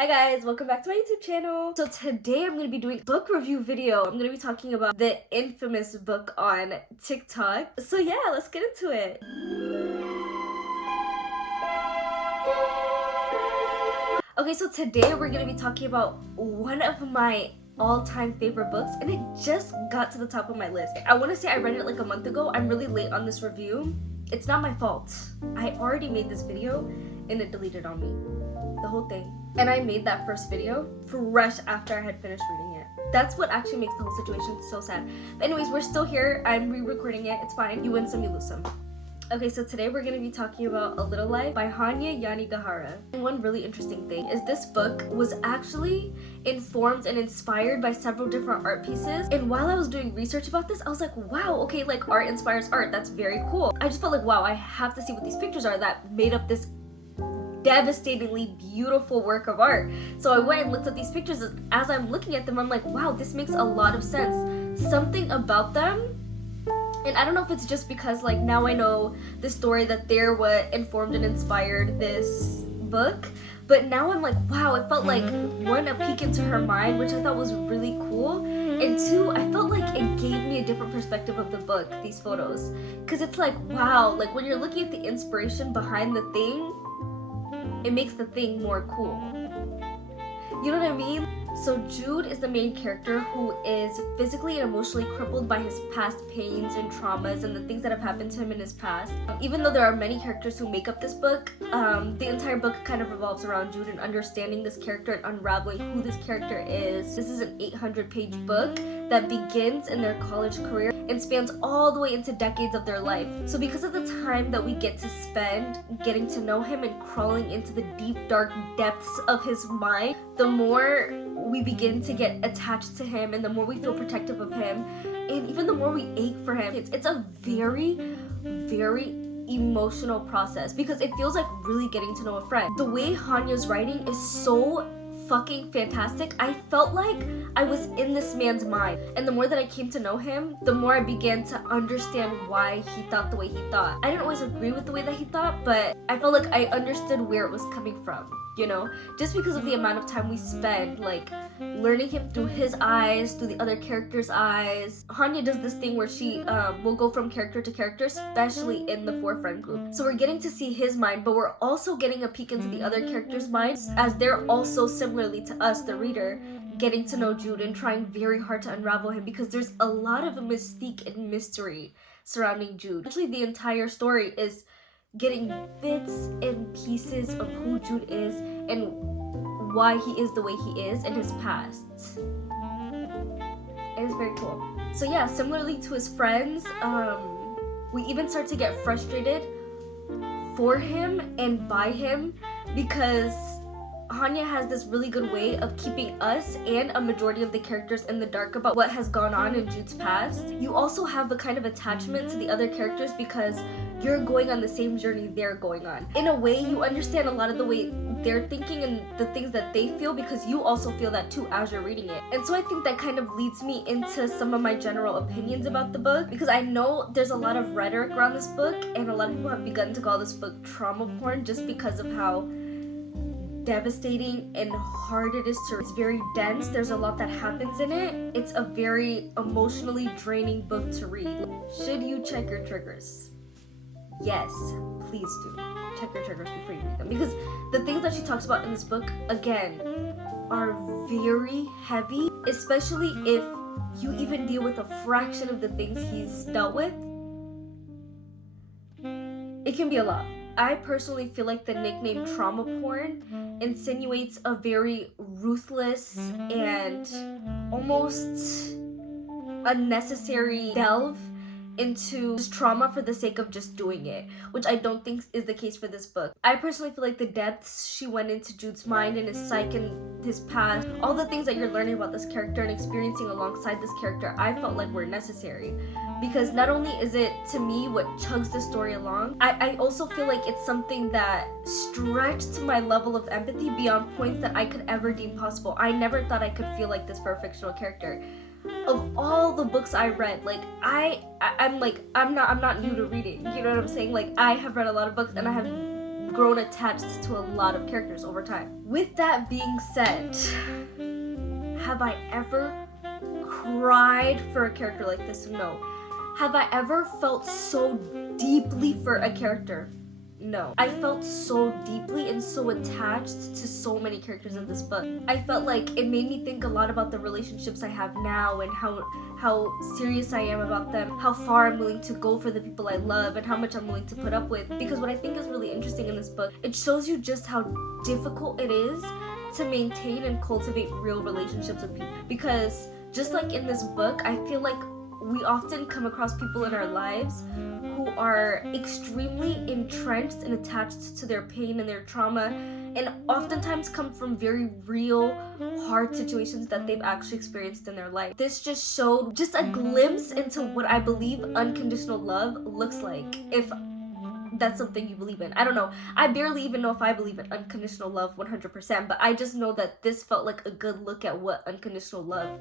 Hi guys, welcome back to my YouTube channel. So today I'm going to be doing a book review video. I'm going to be talking about the infamous book on TikTok. So yeah, let's get into it. Okay, so today we're going to be talking about one of my all-time favorite books, and it just got to the top of my list. I want to say I read it like a month ago. I'm really late on this review. It's not my fault. I already made this video and it deleted on me. The whole thing. And I made that first video fresh after I had finished reading it. That's what actually makes the whole situation so sad. But anyways, we're still here. I'm re-recording it. It's fine. You win some, you lose some. Okay, so today we're going to be talking about A Little Life by Hanya Yanagihara. And one really interesting thing is this book was actually informed and inspired by several different art pieces. And while I was doing research about this, I was like, wow, okay, like art inspires art. That's very cool. I just felt like, wow, I have to see what these pictures are that made up this devastatingly beautiful work of art. So I went and looked at these pictures. As I'm looking at them, I'm like, wow, this makes a lot of sense. Something about them, and I don't know if it's just because like now I know the story that they're what informed and inspired this book, but now I'm like, wow, it felt like one, a peek into her mind, which I thought was really cool, and two, I felt like it gave me a different perspective of the book, these photos, because it's like, wow, like when you're looking at the inspiration behind the thing, it makes the thing more cool. You know what I mean? So Jude is the main character who is physically and emotionally crippled by his past pains and traumas and the things that have happened to him in his past. Even though there are many characters who make up this book, the entire book kind of revolves around Jude and understanding this character and unraveling who this character is. This is an 800-page book that begins in their college career and spans all the way into decades of their life. So because of the time that we get to spend getting to know him and crawling into the deep, dark depths of his mind, the more we begin to get attached to him and the more we feel protective of him, and even the more we ache for him. It's a very, very emotional process because it feels like really getting to know a friend. The way Hanya's writing is so fucking fantastic. I felt like I was in this man's mind, and the more that I came to know him, the more I began to understand why he thought the way he thought. I didn't always agree with the way that he thought, but I felt like I understood where it was coming from, you know, just because of the amount of time we spend like learning him through his eyes, through the other characters' eyes. Hanya does this thing where she will go from character to character, especially in the 4 friend group. So we're getting to see his mind, but we're also getting a peek into the other characters' minds as they're also similarly to us, the reader, getting to know Jude and trying very hard to unravel him because there's a lot of mystique and mystery surrounding Jude. Actually, the entire story is getting bits and pieces of who Jude is and why he is the way he is in his past. It is very cool. So yeah, similarly to his friends, we even start to get frustrated for him and by him because Hanya has this really good way of keeping us and a majority of the characters in the dark about what has gone on in Jude's past. You also have a kind of attachment to the other characters because you're going on the same journey they're going on. In a way, you understand a lot of the way they're thinking and the things that they feel because you also feel that too as you're reading it. And so I think that kind of leads me into some of my general opinions about the book, because I know there's a lot of rhetoric around this book and a lot of people have begun to call this book trauma porn just because of how devastating and hard it is to read. It's very dense. There's a lot that happens in it. It's a very emotionally draining book to read. Should you check your triggers? Yes, please do. Check your triggers before you read them, because the things that she talks about in this book, again, are very heavy, especially if you even deal with a fraction of the things he's dealt with. It can be a lot. I personally feel like the nickname trauma porn insinuates a very ruthless and almost unnecessary delve into trauma for the sake of just doing it, which I don't think is the case for this book. I personally feel like the depths she went into Jude's mind and his psyche and his past, all the things that you're learning about this character and experiencing alongside this character, I felt like were necessary. Because not only is it, to me, what chugs the story along, I also feel like it's something that stretched my level of empathy beyond points that I could ever deem possible. I never thought I could feel like this for a fictional character. Of all the books I read, like I'm not new to reading, you know what I'm saying? Like I have read a lot of books and I have grown attached to a lot of characters over time. With that being said, have I ever cried for a character like this? No. Have I ever felt so deeply for a character? No. I felt so deeply and so attached to so many characters in this book. I felt like it made me think a lot about the relationships I have now and how serious I am about them, how far I'm willing to go for the people I love, and how much I'm willing to put up with. Because what I think is really interesting in this book, it shows you just how difficult it is to maintain and cultivate real relationships with people. Because just like in this book, I feel like we often come across people in our lives who are extremely entrenched and attached to their pain and their trauma, and oftentimes come from very real, hard situations that they've actually experienced in their life. This just showed just a glimpse into what I believe unconditional love looks like, if that's something you believe in. I don't know. I barely even know if I believe in unconditional love 100%, but I just know that this felt like a good look at what unconditional love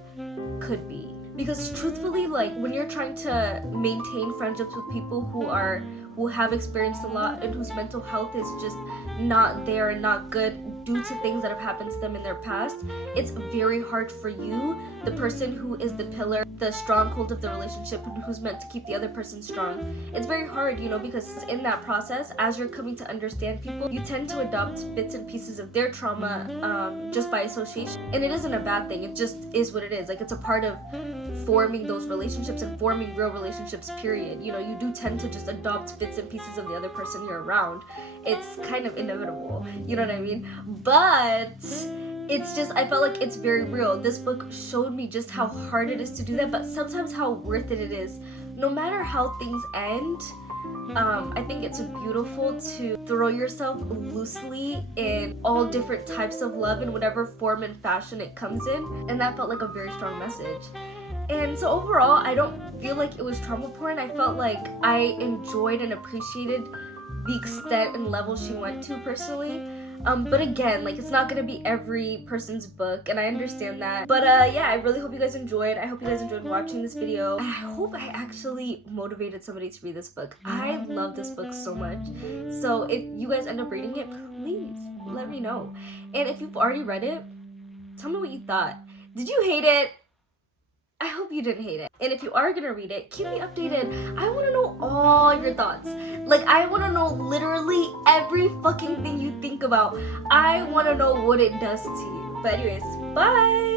could be. Because truthfully, like, when you're trying to maintain friendships with people who have experienced a lot and whose mental health is just not there and not good due to things that have happened to them in their past, it's very hard for you, the person who is the pillar, the stronghold of the relationship, who's meant to keep the other person strong. It's very hard, you know, because in that process, as you're coming to understand people, you tend to adopt bits and pieces of their trauma just by association. And it isn't a bad thing, it just is what it is. Like, it's a part of forming those relationships and forming real relationships, period. You know, you do tend to just adopt bits and pieces of the other person you're around. It's kind of inevitable, you know what I mean? But it's just, I felt like it's very real. This book showed me just how hard it is to do that, but sometimes how worth it is. No matter how things end, I think it's beautiful to throw yourself loosely in all different types of love in whatever form and fashion it comes in. And that felt like a very strong message. And so overall, I don't feel like it was trauma porn. I felt like I enjoyed and appreciated the extent and level she went to personally. But again, like, it's not gonna be every person's book, and I understand that. But yeah, I really hope you guys enjoyed. I hope you guys enjoyed watching this video. I hope I actually motivated somebody to read this book. I love this book so much. So if you guys end up reading it, please let me know. And if you've already read it, tell me what you thought. Did you hate it? I hope you didn't hate it. And if you are gonna read it, keep me updated. I wanna know all your thoughts. Like, I wanna know literally every fucking thing you think about. I wanna know what it does to you. But anyways, bye!